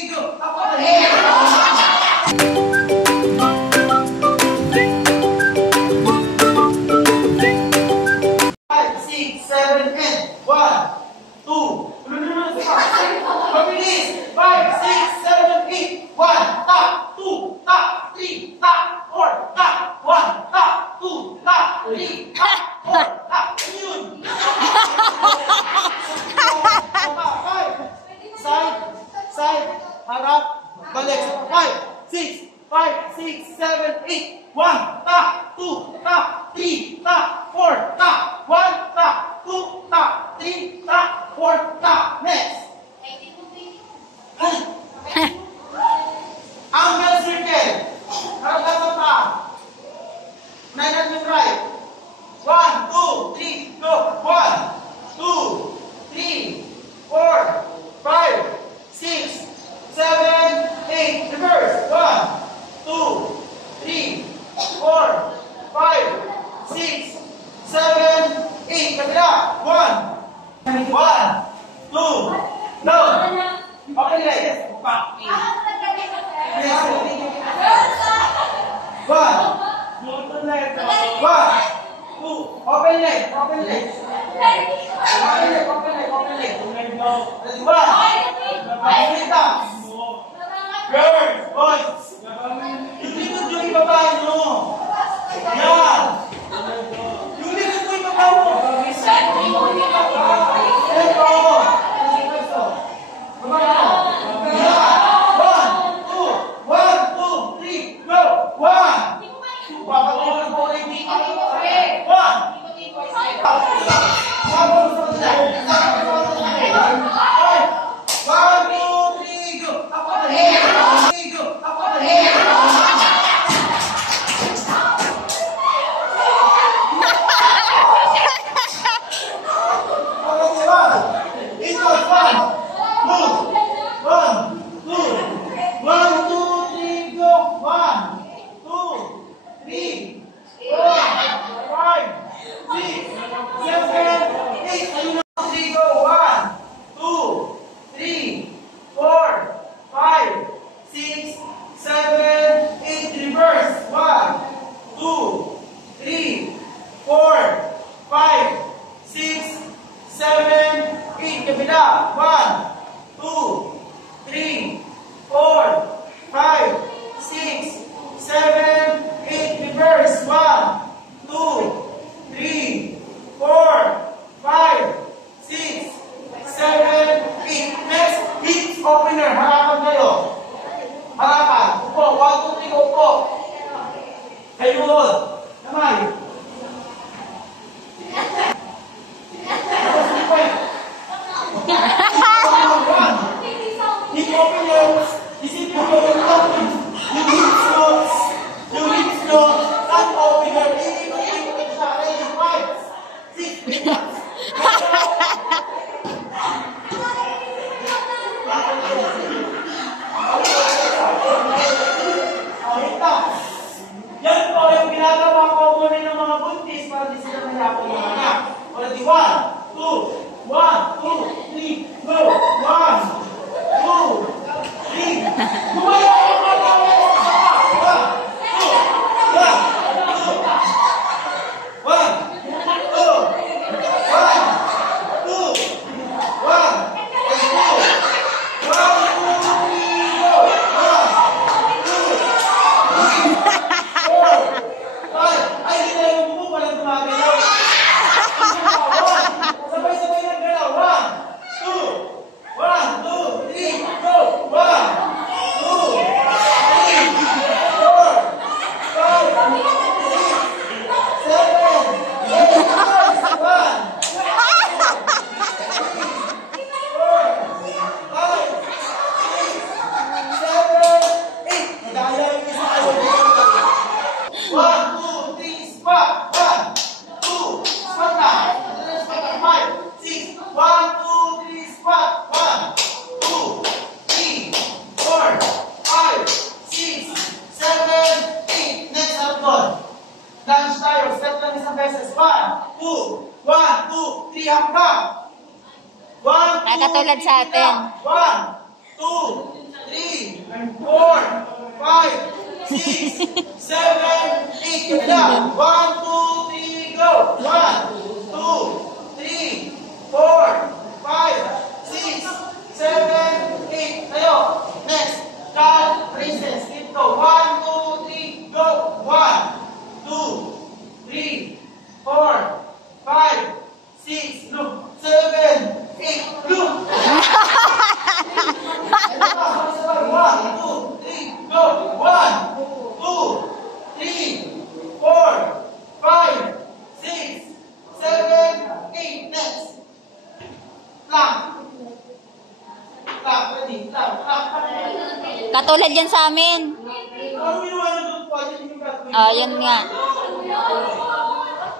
3, go! Ako! 5, 6, 7, 8. 1, 2. Mabilis! 5, 6, 7, 8. 1, tap, 2, tap, 3, tap, 4, tap, 1, tap, 2, tap, 3, tap, 4, tap. Yun! Side, harap, balik. 5, 6, 7, 8. 1, tap, 2, tap, 3, tap, 4, tap, 1, tap, 2, tap, 3, tap, 4, tap. Next. Angle circle. Harap lang ang paa. Unahin yung right. 1, 2, 3, go. 1, 2, 3, 4, 5, 6, 7, 8. Reverse. 1, 2, 3, 4, 5, 6, 7, 8. Kabila. 1, 2, no. Okay, guys. Back. Yes. 1, 2, open leg. Open leg. Ready? 1. Sit down. Girls, boys. Yung likod yung ibaba nyo. Yan. Yung likod yung ibaba mo. Opener, harapan kayo. Harapan. Upo. 1, 2, 3, upo. Kayo doon. Kamay. Hip opener. Isipin ko yung open. Yung hips nose. Yung hips nose. Stand opener. Ikot-ikot siya. Ready? 5, 6, 8. Yan po yung ginagawa ko muna ng mga buntis para di sila mahirapan yung anak. Ready? 1, 2, 3, go! 1, 2, 3. Gumawa ko mga tao! 3 hakbang. 1, 2, katulad sa atin. 1, 2, 3, 6, 7, 8. Kabila. 1, 2, 3, go. 1, 2, 3, 4, 5, 6, 7, 8. Tayo. Next. Calf raises. Keep go. 1, 2, 3, go. 1, 2, 3, 4, 5, 6, look. 7, 8, look. 1, 2, 3, go. 1, 2, 3, 4, 5, 6, 7, 8. Next. Clap. Clap. Ready. Clap. Clap. Katulad yan sa amin. Ano yung ano doon po? Ah, yan nga.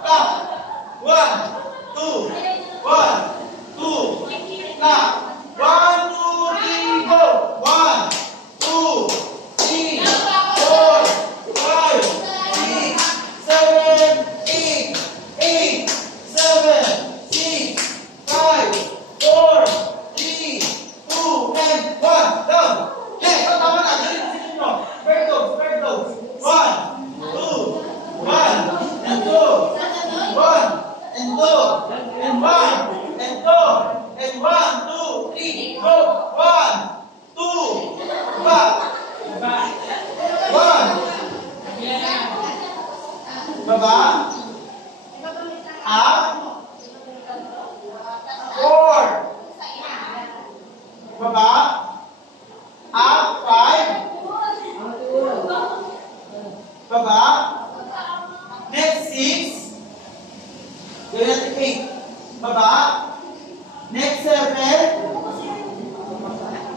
Clap. 1, 2, 1, 2, clap. 1, 2, 3, go. 1, 2, 3, 4, 5, 6, 7, 8, 8, 7, 6, 5, 4, 3, 2, and 1. Down. Next, tama na. Dali nyo. Spare those. 1, 2, 1, and 2, 1, and 2, and 1, and 2, and 1, 2, 3, go. 1, 2, back. 1. Baba. Up. 4. Baba. Up. 5. Baba. Next 6. Gawin natin 8. Baba. Next 7.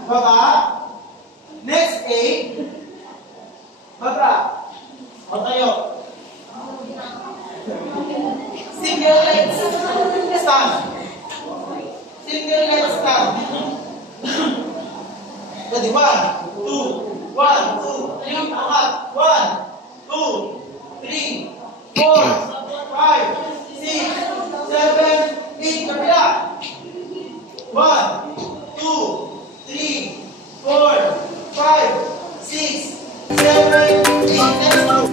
Baba. Next 8. Baba. O tayo. Single leg stand. Single leg stand. Ready? 1, 2, 1, 2, 3, angat. 1, 2, 3, 4, 5, 6, 7, 8. Kabila. 1, 2, 3, 4, 5, 6, 7, 8. Next.